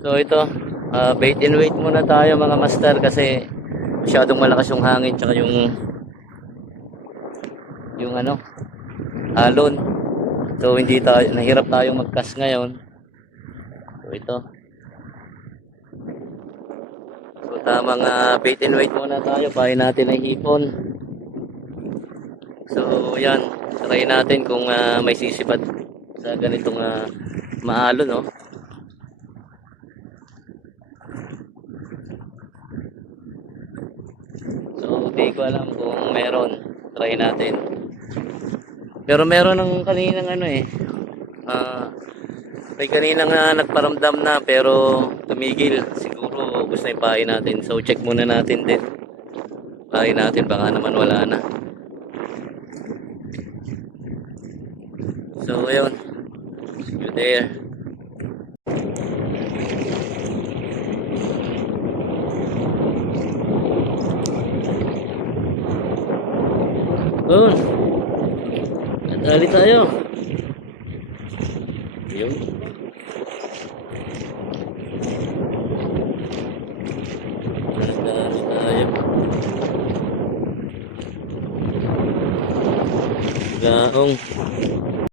So ito, bait and wait muna tayo mga master kasi masyadong malakas yung hangin tsaka yung ano, alon. So hindi tayo nahirap tayong mag-cast ngayon. So ito. So tamang bait and wait muna tayo, pahin natin ay hipon. So yan, try natin kung may sisipat sa ganitong maalon, no. So di ko alam kung meron. Try natin. Pero meron ng kaninang ano may kaninang nagparamdam na pero tumigil. Siguro gusto na ipain natin. So check muna natin din. Pain natin baka naman wala na. So ayun. See you there. Yun. Nadali tayo. Yun. Nadali tayo. Gaong.